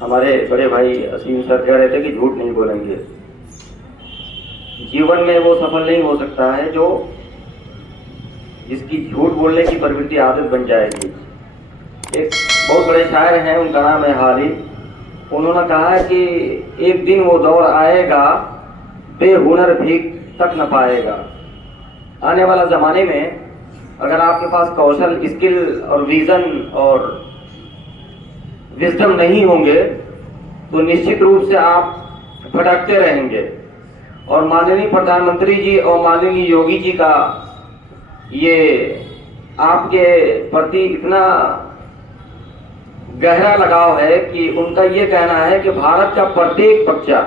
हमारे बड़े भाई असीम सर कह रहे थे कि झूठ नहीं बोलेंगे। जीवन में वो सफल नहीं हो सकता है जो जिसकी झूठ बोलने की प्रवृत्ति आदत बन जाएगी। एक बहुत बड़े शायर हैं, उनका नाम है हारी। उन्होंने कहा है कि एक दिन वो दौर आएगा बेहुनर भीख तक न पाएगा। आने वाला ज़माने में अगर आपके पास कौशल, स्किल और विजन और विजडम नहीं होंगे तो निश्चित रूप से आप भटकते रहेंगे। और माननीय प्रधानमंत्री जी और माननीय योगी जी का ये आपके प्रति इतना गहरा लगाव है कि उनका ये कहना है कि भारत का प्रत्येक बच्चा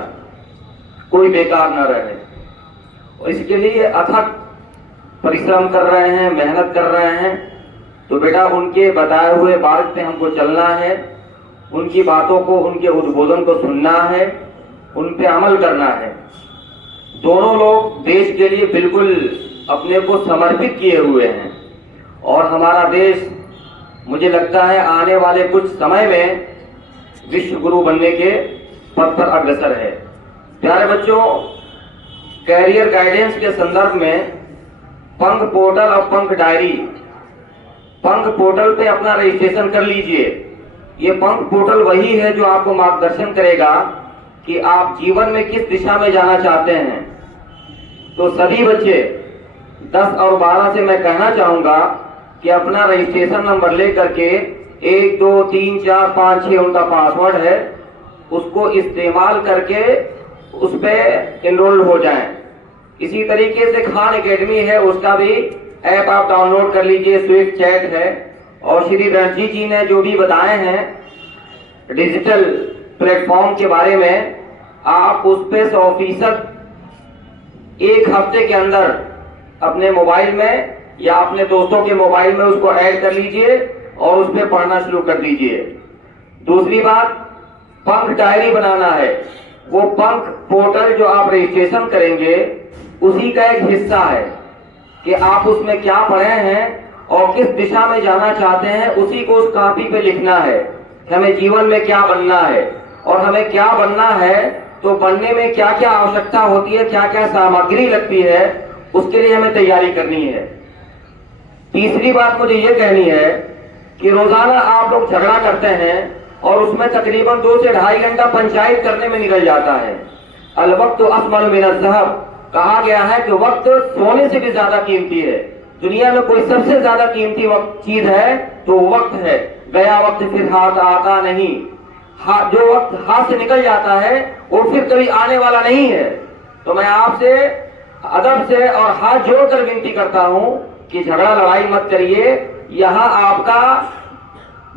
कोई बेकार न रहे, और इसके लिए अथक परिश्रम कर रहे हैं, मेहनत कर रहे हैं। तो बेटा उनके बताए हुए मार्ग पे हमको चलना है, उनकी बातों को, उनके उद्बोधन को सुनना है, उन पे अमल करना है। दोनों लोग देश के लिए बिल्कुल अपने को समर्पित किए हुए हैं और हमारा देश मुझे लगता है आने वाले कुछ समय में विश्व गुरु बनने के पथ पर अग्रसर है। प्यारे बच्चों, कैरियर गाइडेंस के संदर्भ में पंख पोर्टल और पंख डायरी, पंख पोर्टल पे अपना रजिस्ट्रेशन कर लीजिए। ये पंख पोर्टल वही है जो आपको मार्गदर्शन करेगा कि आप जीवन में किस दिशा में जाना चाहते हैं। तो सभी बच्चे 10 और 12 से मैं कहना चाहूंगा कि अपना रजिस्ट्रेशन नंबर लेकर के 1 2 3 4 5 6 उनका पासवर्ड है, उसको इस्तेमाल करके उस पर एनरोल हो जाएं। इसी तरीके से खान एकेडमी है, उसका भी ऐप आप डाउनलोड कर लीजिए, स्विफ्ट चैट है। और श्री रणजीत जी ने जो भी बताए हैं डिजिटल प्लेटफॉर्म के बारे में, आप उस पे 100% एक हफ्ते के अंदर अपने मोबाइल में या अपने दोस्तों के मोबाइल में उसको ऐड कर लीजिए और उस पर पढ़ना शुरू कर दीजिए। दूसरी बात, पंख डायरी बनाना है। वो पंख पोर्टल जो आप रजिस्ट्रेशन करेंगे उसी का एक हिस्सा है कि आप उसमें क्या पढ़े हैं और किस दिशा में जाना चाहते हैं, उसी को उस कॉपी पे लिखना है कि हमें जीवन में क्या बनना है। और हमें क्या बनना है तो बनने में क्या क्या आवश्यकता होती है, क्या क्या सामग्री लगती है, उसके लिए हमें तैयारी करनी है। तीसरी बात मुझे ये कहनी है कि रोजाना आप लोग झगड़ा करते हैं और उसमें तकरीबन 2 से ढाई घंटा पंचायत करने में निकल जाता है। अल वक्त असमन मिन ज़हब, कहा गया है कि वक्त सोने से भी ज्यादा कीमती है। दुनिया में कोई सबसे ज्यादा कीमती चीज है तो वक्त है। गया वक्त फिर हाथ आता नहीं, जो वक्त हाथ से निकल जाता है वो फिर कभी आने वाला नहीं है। तो मैं आपसे अदब से और हाथ जोड़कर विनती करता हूं कि झगड़ा लड़ाई मत करिए। यहाँ आपका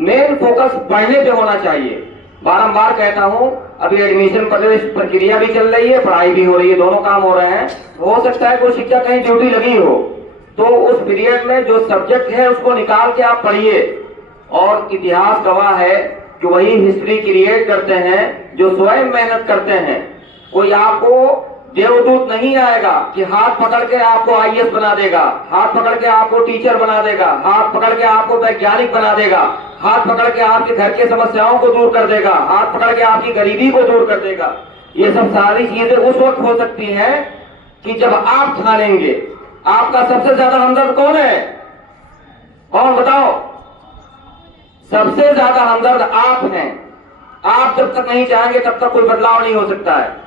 मेन फोकस पढ़ने पे होना चाहिए। बारंबार कहता हूं, अभी एडमिशन प्रक्रिया भी चल रही है, पढ़ाई भी हो रही है, दोनों काम हो रहे हैं। हो सकता है कोई शिक्षक कहीं ड्यूटी लगी हो तो उस पीरियड में जो सब्जेक्ट है उसको निकाल के आप पढ़िए। और इतिहास गवाह है कि वही हिस्ट्री क्रिएट करते हैं जो स्वयं मेहनत करते हैं। कोई आपको देवदूत नहीं आएगा कि हाथ पकड़ के आपको आईएएस बना देगा, हाथ पकड़ के आपको टीचर बना देगा, हाथ पकड़ के आपको वैज्ञानिक बना देगा, हाथ पकड़ के आपके घर की समस्याओं को दूर कर देगा, हाथ पकड़ के आपकी गरीबी को दूर कर देगा। ये सब सारी चीजें उस वक्त हो सकती हैं कि जब आप ठानेंगे। आपका सबसे ज्यादा हमदर्द कौन है? कौन बताओ? सबसे ज्यादा हमदर्द आप हैं। आप जब तक नहीं चाहेंगे तब तक कोई बदलाव नहीं हो सकता है।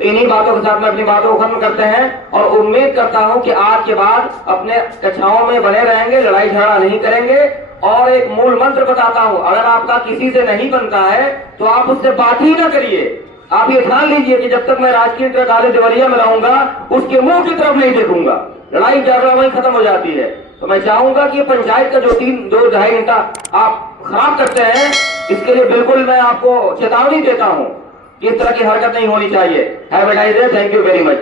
इन्हीं बातों के साथ में अपनी बातों को खत्म करते हैं और उम्मीद करता हूं कि आज के बाद अपने कक्षाओं में बने रहेंगे, लड़ाई झगड़ा नहीं करेंगे। और एक मूल मंत्र बताता हूं, अगर आपका किसी से नहीं बनता है तो आप उससे बात ही ना करिए। आप ये ठान लीजिए कि जब तक मैं राजकीय इंटर कॉलेज देवरिया में रहूंगा उसके मुंह की तरफ नहीं देखूंगा। लड़ाई झगड़ा वहीं खत्म हो जाती है। तो मैं चाहूंगा कि पंचायत का जो 2 ढाई घंटा आप खराब करते हैं, इसके लिए बिल्कुल मैं आपको चेतावनी देता हूं कि इस तरह की हरकत नहीं होनी चाहिए। Have a nice day, thank you very much.